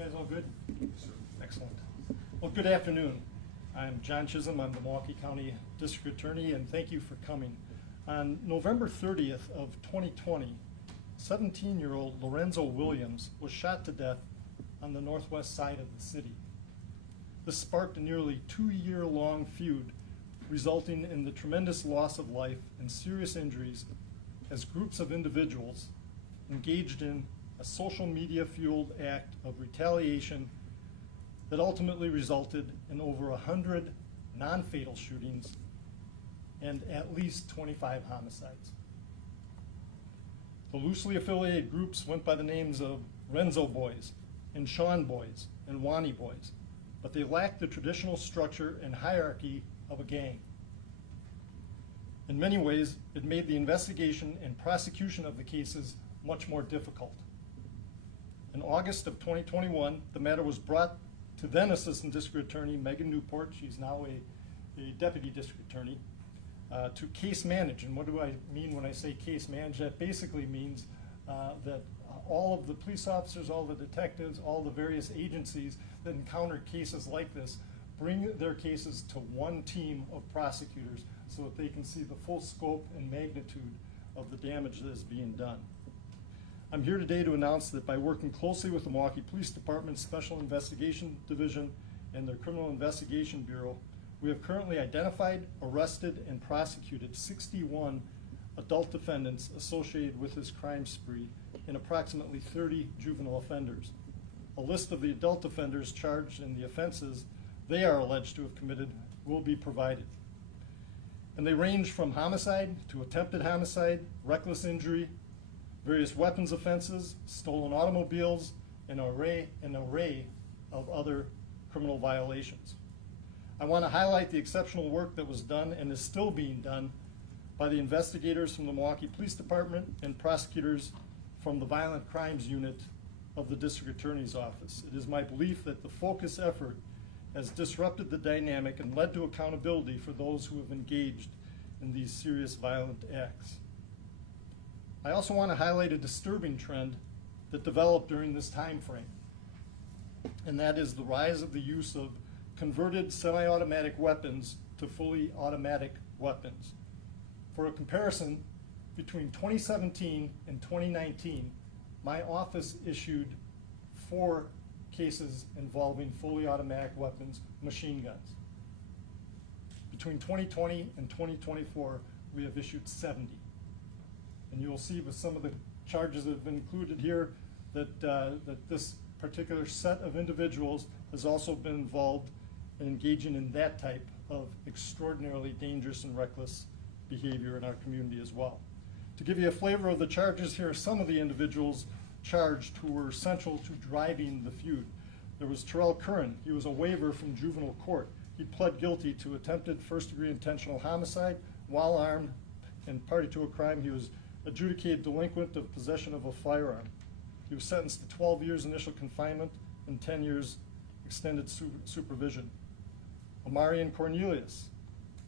guys all good? Sir. Excellent. Well, good afternoon. I'm John Chisholm. I'm the Milwaukee County District Attorney, and thank you for coming. On November 30th of 2020, 17-year-old Lorenzo Williams was shot to death on the northwest side of the city. This sparked a nearly 2-year-long feud, resulting in the tremendous loss of life and serious injuries as groups of individuals engaged in a social media-fueled act of retaliation that ultimately resulted in over 100 non-fatal shootings and at least 25 homicides. The loosely affiliated groups went by the names of Renzo Boys and Sean Boys and Wani Boys, but they lacked the traditional structure and hierarchy of a gang. In many ways, it made the investigation and prosecution of the cases much more difficult. In August of 2021, the matter was brought to then Assistant District Attorney Megan Newport, she's now a Deputy District Attorney, to case manage. And what do I mean when I say case manage? That basically means that all of the police officers, all the detectives, all the various agencies that encounter cases like this bring their cases to one team of prosecutors so that they can see the full scope and magnitude of the damage that is being done. I'm here today to announce that by working closely with the Milwaukee Police Department's Special Investigation Division and their Criminal Investigation Bureau, we have currently identified, arrested, and prosecuted 61 adult defendants associated with this crime spree and approximately 30 juvenile offenders. A list of the adult offenders charged in the offenses they are alleged to have committed will be provided. And they range from homicide to attempted homicide, reckless injury, various weapons offenses, stolen automobiles, and an array of other criminal violations. I want to highlight the exceptional work that was done and is still being done by the investigators from the Milwaukee Police Department and prosecutors from the Violent Crimes Unit of the District Attorney's Office. It is my belief that the focused effort has disrupted the dynamic and led to accountability for those who have engaged in these serious violent acts. I also want to highlight a disturbing trend that developed during this time frame, and that is the rise of the use of converted semi-automatic weapons to fully automatic weapons. For a comparison, between 2017 and 2019, my office issued 4 cases involving fully automatic weapons, machine guns. Between 2020 and 2024, we have issued 70. And you'll see with some of the charges that have been included here that, that this particular set of individuals has also been involved in engaging in that type of extraordinarily dangerous and reckless behavior in our community as well. To give you a flavor of the charges, here are some of the individuals charged who were central to driving the feud. There was Terrell Curran. He was a waiver from juvenile court. He pled guilty to attempted first-degree intentional homicide while armed and party to a crime. He was adjudicated delinquent of possession of a firearm. He was sentenced to 12 years initial confinement and 10 years extended supervision. Amarian Cornelius,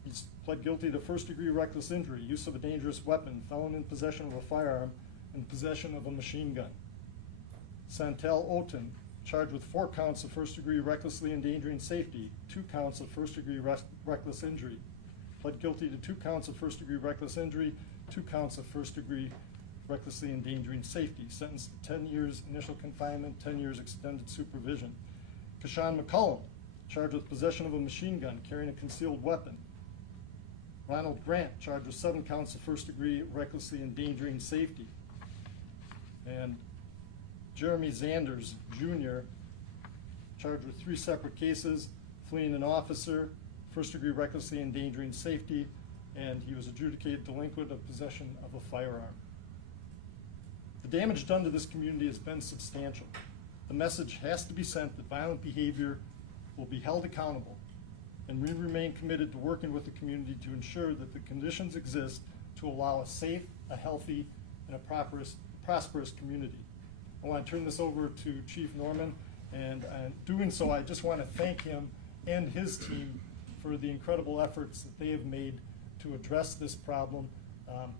he's pled guilty to first-degree reckless injury, use of a dangerous weapon, felon in possession of a firearm, and possession of a machine gun. Santel Oten, charged with 4 counts of first-degree recklessly endangering safety, 2 counts of first-degree reckless injury. Pled guilty to 2 counts of first-degree reckless injury, 2 counts of first-degree recklessly endangering safety. Sentenced to 10 years initial confinement, 10 years extended supervision. Kashawn McCullum, charged with possession of a machine gun, carrying a concealed weapon. Ronald Grant, charged with 7 counts of first-degree recklessly endangering safety. And Jeremy Zanders, Jr., charged with 3 separate cases, fleeing an officer, first-degree recklessly endangering safety, and he was adjudicated delinquent of possession of a firearm. The damage done to this community has been substantial. The message has to be sent that violent behavior will be held accountable, and we remain committed to working with the community to ensure that the conditions exist to allow a safe, a healthy, and a prosperous community. I want to turn this over to Chief Norman, and doing so, I just want to thank him and his team for the incredible efforts that they have made to address this problem.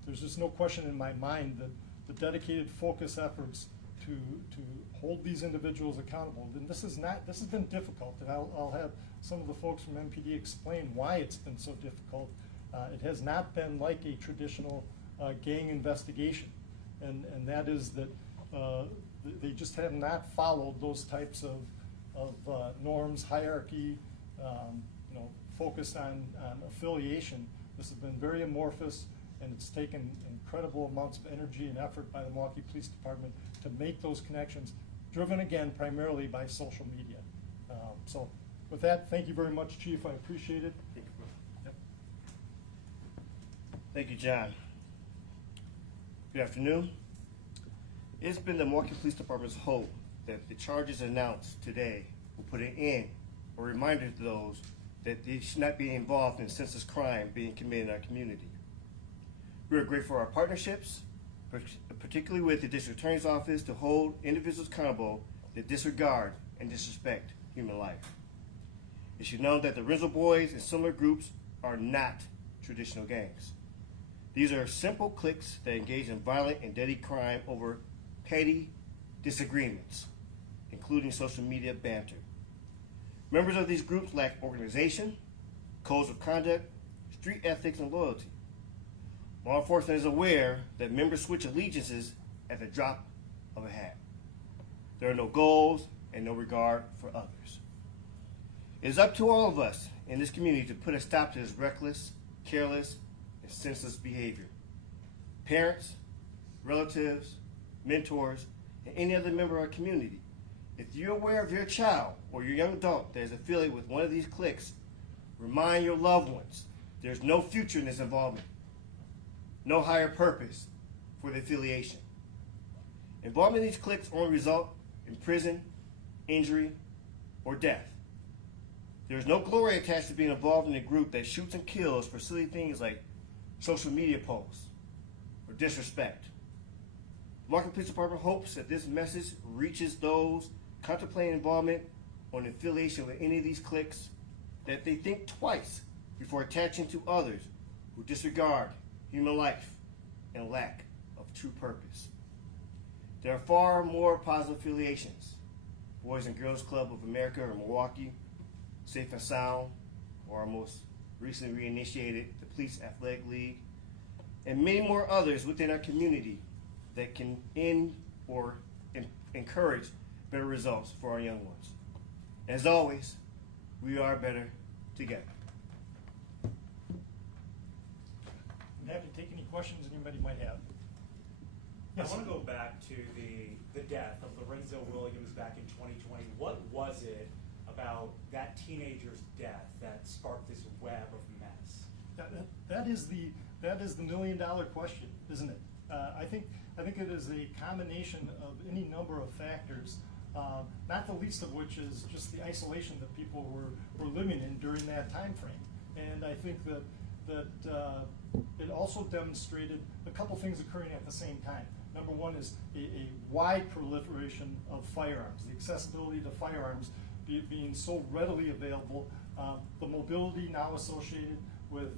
There's just no question in my mind that the dedicated focus efforts to hold these individuals accountable. And this has been difficult, and I'll have some of the folks from MPD explain why it's been so difficult. It has not been like a traditional gang investigation, and that is that they just have not followed those types of norms, hierarchy, focused on affiliation. This has been very amorphous, and it's taken incredible amounts of energy and effort by the Milwaukee Police Department to make those connections, driven again primarily by social media. So with that, thank you very much, Chief. I appreciate it. Thank you, Yep. Thank you, John. Good afternoon. It's been the Milwaukee Police Department's hope that the charges announced today will put an end or reminder to those that they should not be involved in senseless crime being committed in our community. We are grateful for our partnerships, particularly with the District Attorney's Office, to hold individuals accountable that disregard and disrespect human life. It should know that the Renzo Boys and similar groups are not traditional gangs. These are simple cliques that engage in violent and deadly crime over petty disagreements, including social media banter. Members of these groups lack organization, codes of conduct, street ethics, and loyalty. Law enforcement is aware that members switch allegiances at the drop of a hat. There are no goals and no regard for others. It is up to all of us in this community to put a stop to this reckless, careless, and senseless behavior. Parents, relatives, mentors, and any other member of our community, if you're aware of your child or your young adult that is affiliated with one of these cliques, remind your loved ones there's no future in this involvement, no higher purpose for the affiliation. Involvement in these cliques only result in prison, injury, or death. There's no glory attached to being involved in a group that shoots and kills for silly things like social media posts or disrespect. The Milwaukee Police Department hopes that this message reaches those contemplating involvement or an affiliation with any of these cliques, that they think twice before attaching to others who disregard human life and lack of true purpose. There are far more positive affiliations. Boys and Girls Club of America or Milwaukee, Safe and Sound, or our most recently reinitiated, the Police Athletic League, and many more others within our community that can end or encourage better results for our young ones. As always, we are better together. I'm happy to take any questions anybody might have. I want to go back to the death of Lorenzo Williams back in 2020. What was it about that teenager's death that sparked this web of mess? That is the million-dollar question, isn't it? I think it is a combination of any number of factors, not the least of which is just the isolation that people were living in during that time frame. And I think that it also demonstrated a couple things occurring at the same time. Number one is a wide proliferation of firearms, the accessibility to firearms being so readily available, the mobility now associated with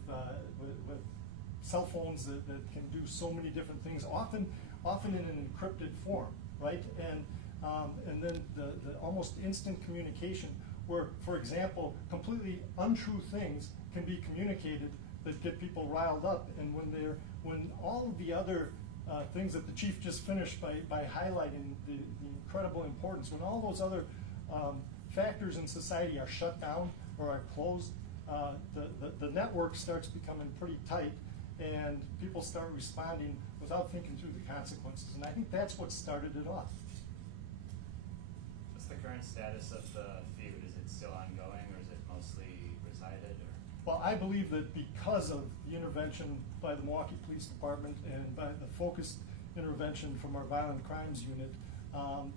cell phones that can do so many different things, often in an encrypted form, right? And then the almost instant communication, where, for example, completely untrue things can be communicated that get people riled up, and when all of the other things that the chief just finished by highlighting the incredible importance, when all those other factors in society are shut down or are closed, the network starts becoming pretty tight, and people start responding without thinking through the consequences. And I think that's what started it off. What's the current status of the feud? Is it still ongoing, or is it mostly resided? Or? Well, I believe that because of the intervention by the Milwaukee Police Department and by the focused intervention from our Violent Crimes Unit,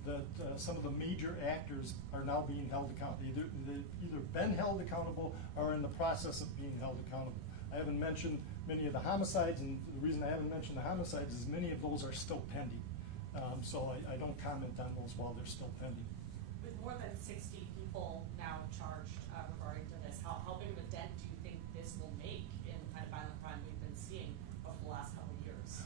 that some of the major actors are now being held accountable. They've either been held accountable or are in the process of being held accountable. I haven't mentioned many of the homicides, and the reason I haven't mentioned the homicides is many of those are still pending. So I don't comment on those while they're still pending. With more than 60 people now charged regarding to this, how big of a dent do you think this will make in the kind of violent crime we've been seeing over the last couple of years?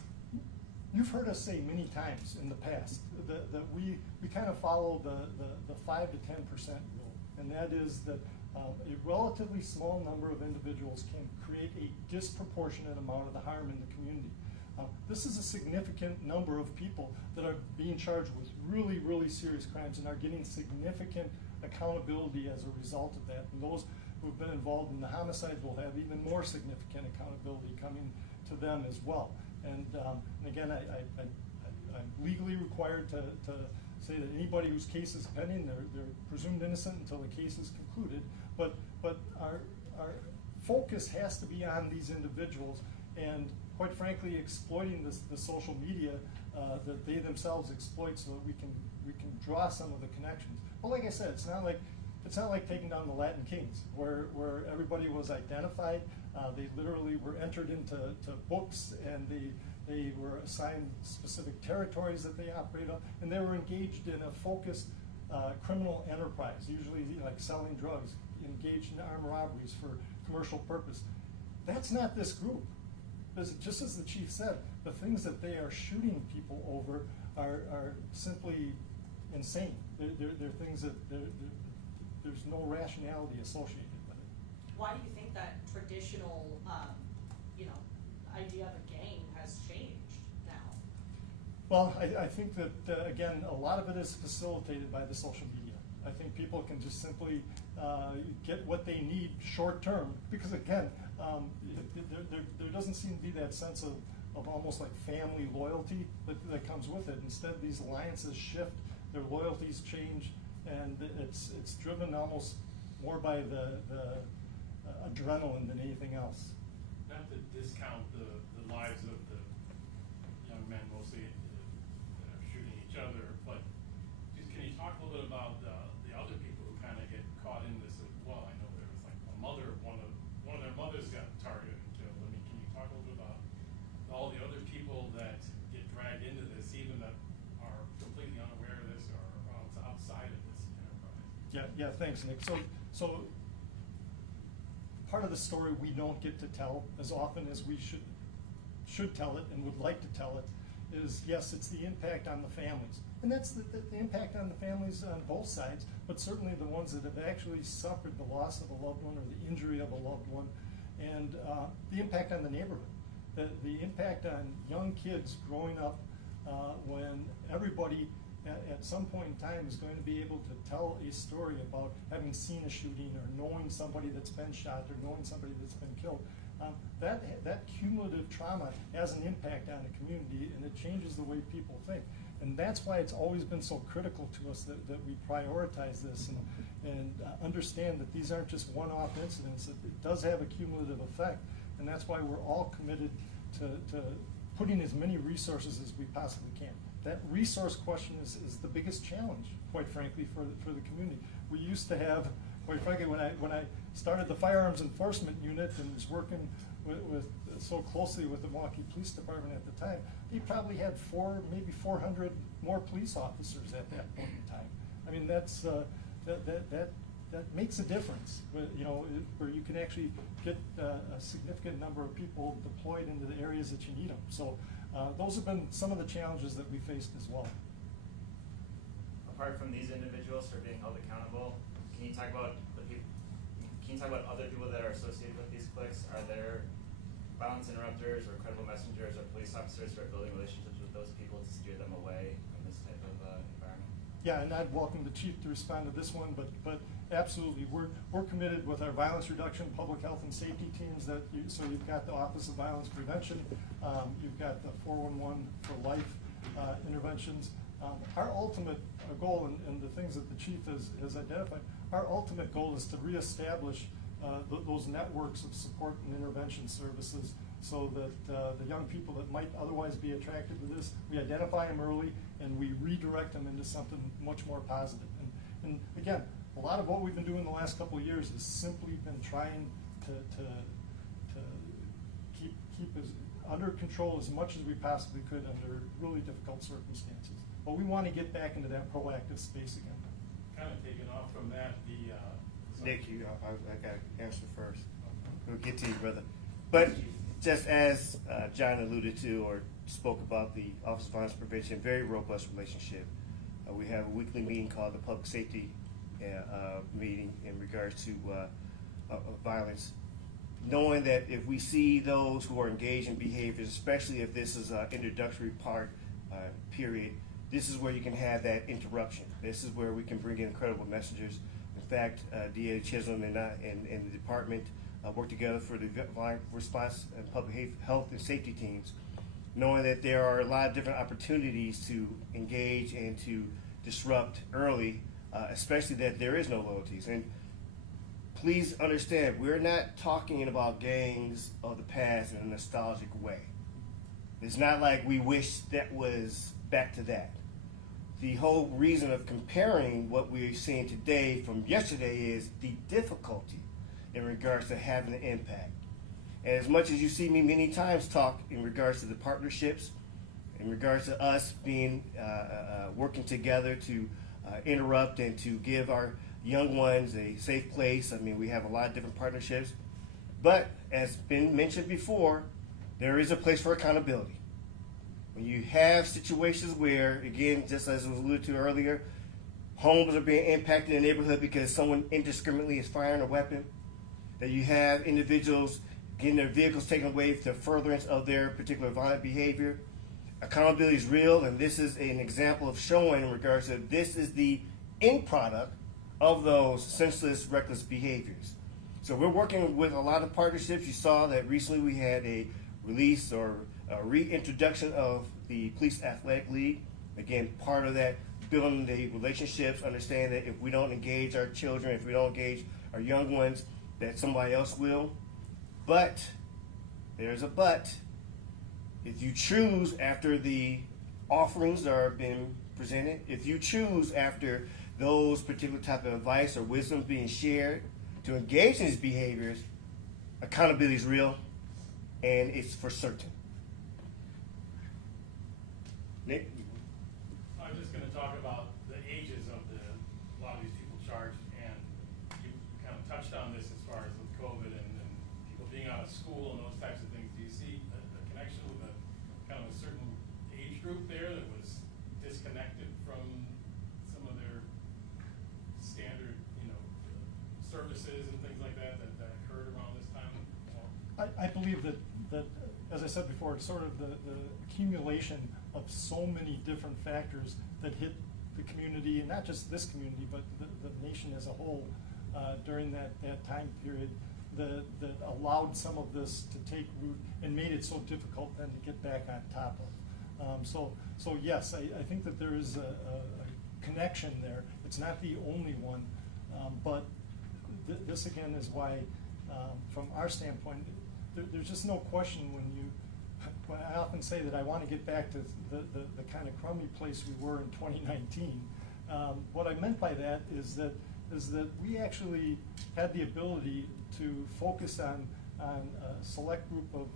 you've heard us say many times in the past that we kind of follow the 5 to 10% rule, and that is that a relatively small number of individuals can create a disproportionate amount of the harm in the community. This is a significant number of people that are being charged with really, really serious crimes and are getting significant accountability as a result of that. And those who have been involved in the homicides will have even more significant accountability coming to them as well. And again, I'm legally required to say that anybody whose case is pending, they're presumed innocent until the case is concluded. But our focus has to be on these individuals, and quite frankly, exploiting the social media that they themselves exploit, so that we can draw some of the connections. But like I said, it's not like taking down the Latin Kings, where everybody was identified. They literally were entered into books, and they were assigned specific territories that they operated on, and they were engaged in a focused criminal enterprise, usually like selling drugs, engaged in armed robberies for commercial purpose. That's not this group. Just as the chief said, the things that they are shooting people over are simply insane. They're things that there's no rationality associated with it. Why do you think that traditional, idea of a gang has changed now? Well, I think that, again, a lot of it is facilitated by the social media. I think people can just simply get what they need short term, because again, there doesn't seem to be that sense of almost like family loyalty that comes with it. Instead, these alliances shift, their loyalties change, and it's driven almost more by the adrenaline than anything else. Not to discount the lives of the young men mostly that are shooting each other, but just can you talk a little bit about the other people who kind of get caught in this as well? I know there was like a mother, one of their mothers got targeted and killed. I mean, can you talk a little bit about all the other people that get dragged into this, even that are completely unaware of this or outside of this enterprise? Yeah, thanks, Nick. So part of the story we don't get to tell as often as we should tell it and would like to tell it is, yes, it's the impact on the families. And that's the impact on the families on both sides, but certainly the ones that have actually suffered the loss of a loved one or the injury of a loved one, and the impact on the neighborhood, the impact on young kids growing up when everybody at some point in time is going to be able to tell a story about having seen a shooting or knowing somebody that's been shot or knowing somebody that's been killed. That cumulative trauma has an impact on the community, and it changes the way people think. And that's why it's always been so critical to us that we prioritize this and understand that these aren't just one-off incidents. It does have a cumulative effect, and that's why we're all committed to putting as many resources as we possibly can. That resource question is the biggest challenge, quite frankly, for the community. We used to have, quite frankly, when I started the firearms enforcement unit and was working with so closely with the Milwaukee Police Department at the time, they probably had maybe 400 more police officers at that point in time. I mean, that's that makes a difference. Where you can actually get a significant number of people deployed into the areas that you need them. So those have been some of the challenges that we faced as well. Apart from these individuals who are being held accountable, can you talk about other people that are associated with these cliques? Are there violence interrupters or credible messengers or police officers who are building relationships with those people to steer them away from this type of environment? Yeah, and I'd welcome the chief to respond to this one, but absolutely, we're committed with our violence reduction, public health and safety teams. So you've got the Office of Violence Prevention, you've got the 411 for life interventions. Our ultimate goal, and the things that the chief has identified, our ultimate goal is to reestablish those networks of support and intervention services, so that the young people that might otherwise be attracted to this, we identify them early and we redirect them into something much more positive. And again, a lot of what we've been doing the last couple of years has simply been trying to keep as under control as much as we possibly could under really difficult circumstances. But we want to get back into that proactive space again. Kind of taking off from that, Nick, I got to answer first. We'll get to you, brother. But just as John alluded to, or spoke about the Office of Violence Prevention, very robust relationship. We have a weekly meeting called the Public Safety meeting in regards to violence. Knowing that if we see those who are engaged in behaviors, especially if this is an introductory part, period, this is where you can have that interruption. This is where we can bring in credible messengers. In fact, DA Chisholm and the department work together for the violent response and public health and safety teams, knowing that there are a lot of different opportunities to engage and to disrupt early, especially that there is no loyalties. And please understand, we're not talking about gangs of the past in a nostalgic way. It's not like we wish that was back to that. The whole reason of comparing what we're seeing today from yesterday is the difficulty in regards to having an impact. And as much as you see me many times talk in regards to the partnerships, in regards to us being working together to interrupt and to give our young ones a safe place. I mean, we have a lot of different partnerships. But as been mentioned before, there is a place for accountability. When you have situations where, again, just as was alluded to earlier, homes are being impacted in the neighborhood because someone indiscriminately is firing a weapon, that you have individuals getting their vehicles taken away for the furtherance of their particular violent behavior, accountability is real, and this is an example of showing in regards to this is the end product of those senseless, reckless behaviors. So we're working with a lot of partnerships. You saw that recently we had a release or a reintroduction of the Police Athletic League. Again, part of that, building the relationships, understand that if we don't engage our children, if we don't engage our young ones, that somebody else will. But, there's a but, if you choose after the offerings are being presented, if you choose after those particular type of advice or wisdom being shared to engage in these behaviors, accountability is real and it's for certain. Nick? I was just going to talk about the ages of a lot of these people charged, and you kind of touched on this as far as with COVID and people being out of school and those types of things. Do you see a connection with a kind of a certain age group there that was disconnected from some of their standard, services and things like that occurred around this time? I believe that, as I said before, it's sort of the accumulation of so many different factors that hit the community, and not just this community, but the nation as a whole during that time period that allowed some of this to take root and made it so difficult then to get back on top of. So yes, I think that there is a connection there. It's not the only one, but this again is why, from our standpoint, there's just no question when I often say that I want to get back to the kind of crummy place we were in 2019. What I meant by that is that we actually had the ability to focus on a select group of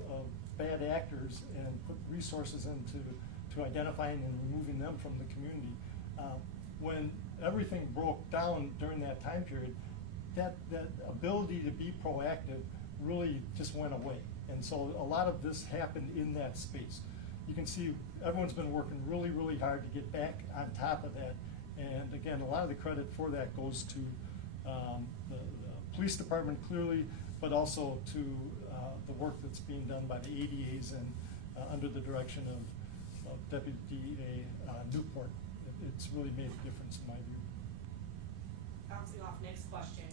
bad actors and put resources into identifying and removing them from the community. When everything broke down during that time period, that ability to be proactive really just went away. And so a lot of this happened in that space. You can see everyone's been working really, really hard to get back on top of that. And again, a lot of the credit for that goes to the police department clearly, but also to the work that's being done by the ADAs and under the direction of Deputy DA Newport. It's really made a difference in my view. Bouncing off Nick's question,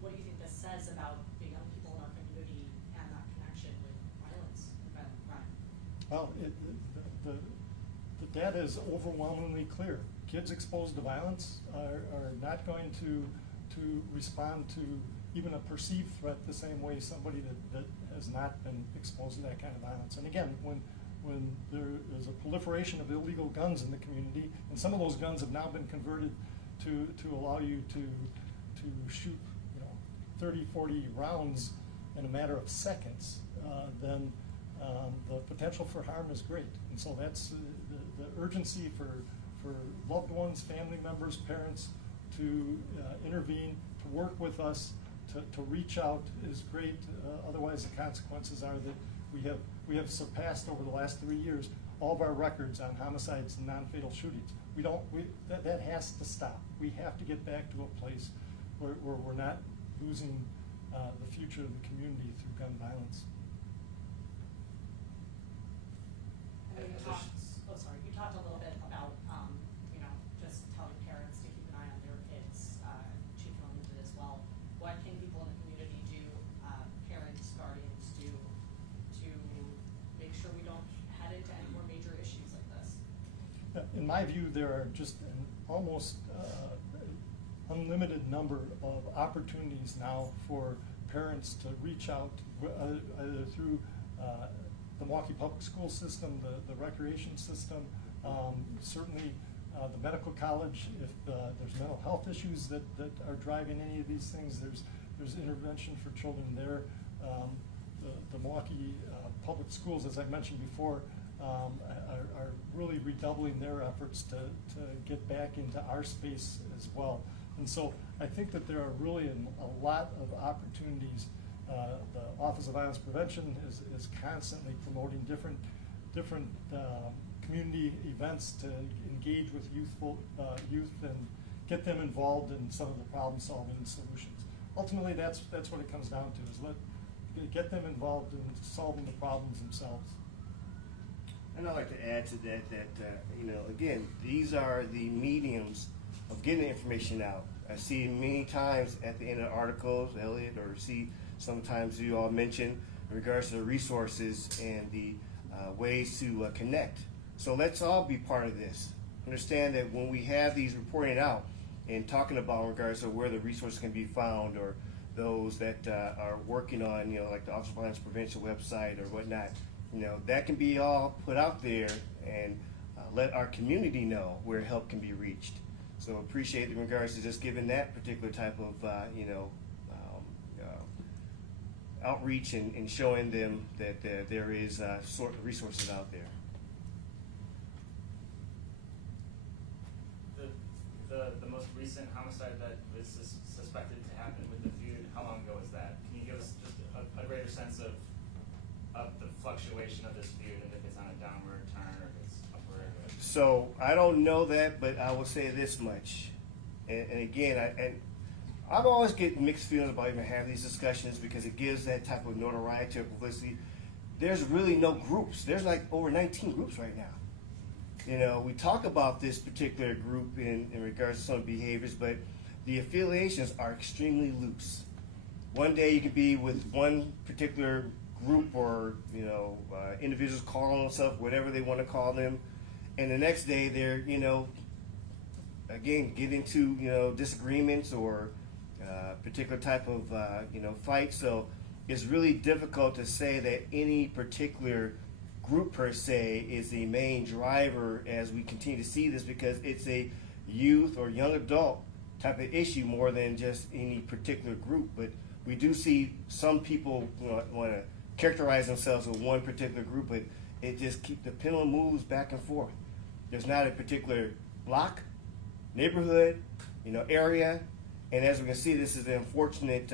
what do you think this says about the young people in our community and that connection with violence and violent crime? Well, the data is overwhelmingly clear. Kids exposed to violence are not going to respond to even a perceived threat the same way somebody that has not been exposed to that kind of violence. And again, when there is a proliferation of illegal guns in the community, and some of those guns have now been converted to allow you to shoot 30, 40 rounds in a matter of seconds, then the potential for harm is great. And so that's the urgency for loved ones, family members, parents to intervene, to work with us, to reach out is great. Otherwise, the consequences are that we We have surpassed over the last 3 years all of our records on homicides and non-fatal shootings. That has to stop. We have to get back to a place where we're not losing the future of the community through gun violence. And then you talked a little bit about, just telling parents to keep an eye on their kids, Chief Hillman did as well. What can people in the community do, parents, guardians do, to make sure we don't head into any more major issues like this? In my view, there are just an almost unlimited number of opportunities now for parents to reach out, either through the Milwaukee Public School System, the recreation system, certainly the medical college. If there's mental health issues that are driving any of these things, there's intervention for children there. The Milwaukee Public Schools, as I mentioned before, are really redoubling their efforts to get back into our space as well. And so I think that there are really a lot of opportunities. The Office of Violence Prevention is constantly promoting different community events to engage with youth and get them involved in some of the problem solving solutions. Ultimately, that's what it comes down to, is get them involved in solving the problems themselves. And I'd like to add to that, again, these are the mediums of getting the information out. I see many times at the end of articles, Elliot, or see sometimes you all mention in regards to the resources and the ways to connect. So let's all be part of this. Understand that when we have these reporting out and talking about in regards to where the resources can be found, or those that are working on, like the Office of Violence Prevention website or whatnot, that can be all put out there and let our community know where help can be reached. So appreciate in regards to just giving that particular type of, outreach and showing them that there is sort of resources out there. The most recent homicide that is suspected to happen with the feud, how long ago was that? Can you give us just a greater sense of the fluctuation of this feud, and if it's on a downward turn or if it's upward? So I don't know that, but I will say this much. And again, I've always get mixed feelings about even having these discussions, because it gives that type of notoriety or publicity. There's really no groups. There's like over 19 groups right now. We talk about this particular group in regards to some behaviors, but the affiliations are extremely loose. One day you can be with one particular group or individuals calling themselves whatever they want to call them, and the next day they're again get into disagreements or particular type of fight. So it's really difficult to say that any particular group per se is the main driver as we continue to see this, because it's a youth or young adult type of issue more than just any particular group. But we do see some people want to characterize themselves with one particular group, but it just the pendulum moves back and forth. There's not a particular block, neighborhood, area, and as we can see, this is the unfortunate.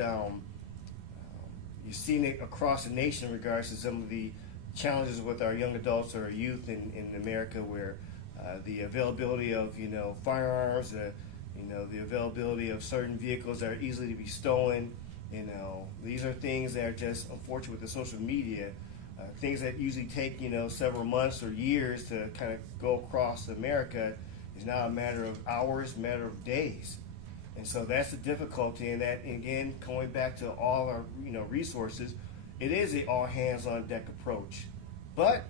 You've seen it across the nation in regards to some of the challenges with our young adults or youth in America, where the availability of firearms, the availability of certain vehicles that are easily to be stolen. These are things that are just unfortunate with the social media. Things that usually take several months or years to kind of go across America is now a matter of hours, matter of days. And so that's the difficulty. And that, again, going back to all our resources, it is an all hands on deck approach. But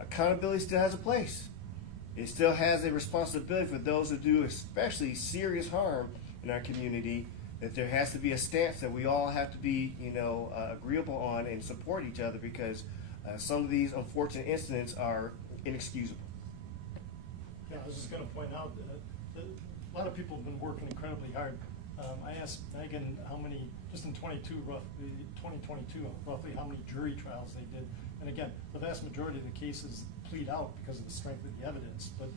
accountability still has a place. It still has a responsibility for those who do especially serious harm in our community, that there has to be a stance that we all have to be agreeable on and support each other, because some of these unfortunate incidents are inexcusable. Yeah, I was just going to point out that a lot of people have been working incredibly hard. I asked Megan how many, just in 2022, roughly how many jury trials they did. And again, the vast majority of the cases plead out because of the strength of the evidence. But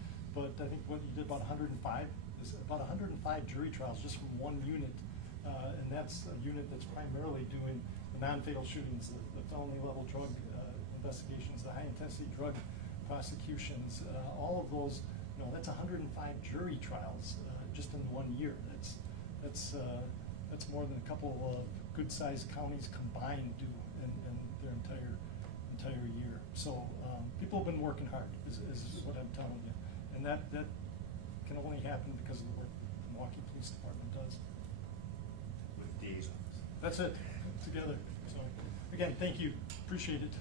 I think what you did, about 105, is about 105 jury trials just from one unit. And that's a unit that's primarily doing the non-fatal shootings, the felony level drug investigations, the high-intensity drug prosecutions, all of those, you know, that's 105 jury trials just in 1 year. That's more than a couple of good-sized counties combined do in their entire year. So people have been working hard, is what I'm telling you, and that can only happen because of the work the Milwaukee Police Department does. With DA's office. That's it, together. So again, thank you, appreciate it.